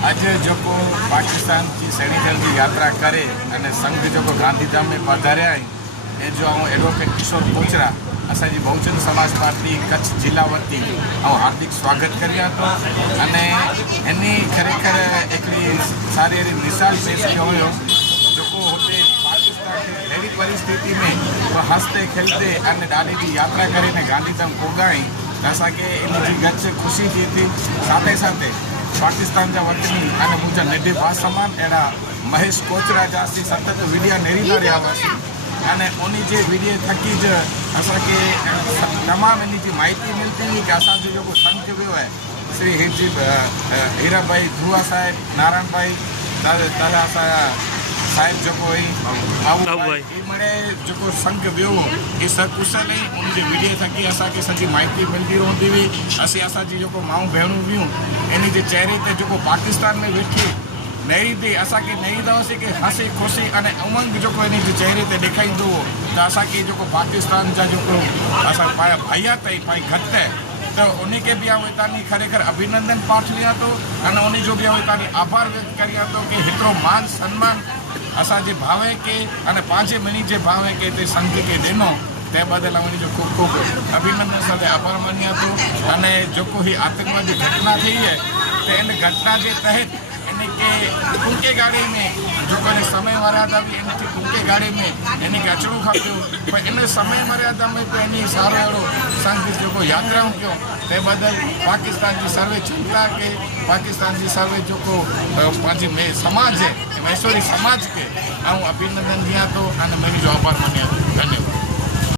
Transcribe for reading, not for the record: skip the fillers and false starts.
आज जो पाकिस्तान की सैनिक की यात्रा करे अने संघ जो गांधीधाम में पधार्या ए जो एडवोकेट किशोर कोचरा असांजी बहुजन समाज पार्टी कच्छ जिला वती हार्दिक स्वागत कर्या तो अने एनी खरेखर एकड़ी सारी एवी मिसाल पेश कयो हुयो जो होते पाकिस्तान की अहिड़ी परिस्थिति में तो हंसते खेलते अने ॾाढी जी यात्रा करीने गांधीधाम पोगाई असांखे इन जी गच खुशी थी थी साथे साथे पाकिस्तान जा वतनी अने मुंहिंजा निडे भाउ समान अहिड़ा महेश कोचरा जा असीं सतत वीडिया नेरींदा रहिया हुआसीं अने उन्हीं जे वीडियो थकी ज असांखे तमामु इन जी माहिती मिलती हुई कि असांजो जेको संघ वियो आहे श्री हीरा भाई धुआ साहिब नारायण भाई दादा साहिब जो जो संघ वियो ये सकुशल ही उनके वीडियो थकी असांखे सॼी माहिती मिलती रहंदी हुई असीं असांजी जेको माऊं भेणूं हुयूं इन जे चेहरे ते जेको पाकिस्तान में वेठी नहरी ते असांखे नहरींदा हुआसीं कि हंसी खुशी अने उमंग जेको इन जे चेहरे ते ॾेखारींदो हो त असांखे जेको पाकिस्तान जा जेको असां पाया भाइयात आई पाई घटि आहे तो उनके भी हितानी खरेखर अभिनंदन पाठिया तो अने उन जो भी हितानी आभार व्यक्त करिया तो कि हिकिड़ो मान सम्मान असांजे भावे के अने पंहिंजे मनी जे भावे के ते संघ के ॾिनो ते बदल उन जो खूब खूब अभिनंदन सां आभार मनिया तो अने जेको ही आतंकवादी घटना थी है तो इन घटना के तहत इनके टूंके गाड़ी में जो कने समय मर्यादा भी इनकी टूंके गाड़ी में इनके अचणो खपे पर इन समय मर्यादा में तो इन सारो अहिड़ो संघ जो यात्राऊं कयो ते बदल पाकिस्तान की सर्वे जनता के पाकिस्तान की सर्वे जो पंहिंजे समाज है मैसूरी समाज के अभिनंदन दिया तो अने मेरी जो आभार मनिया धन्यवाद।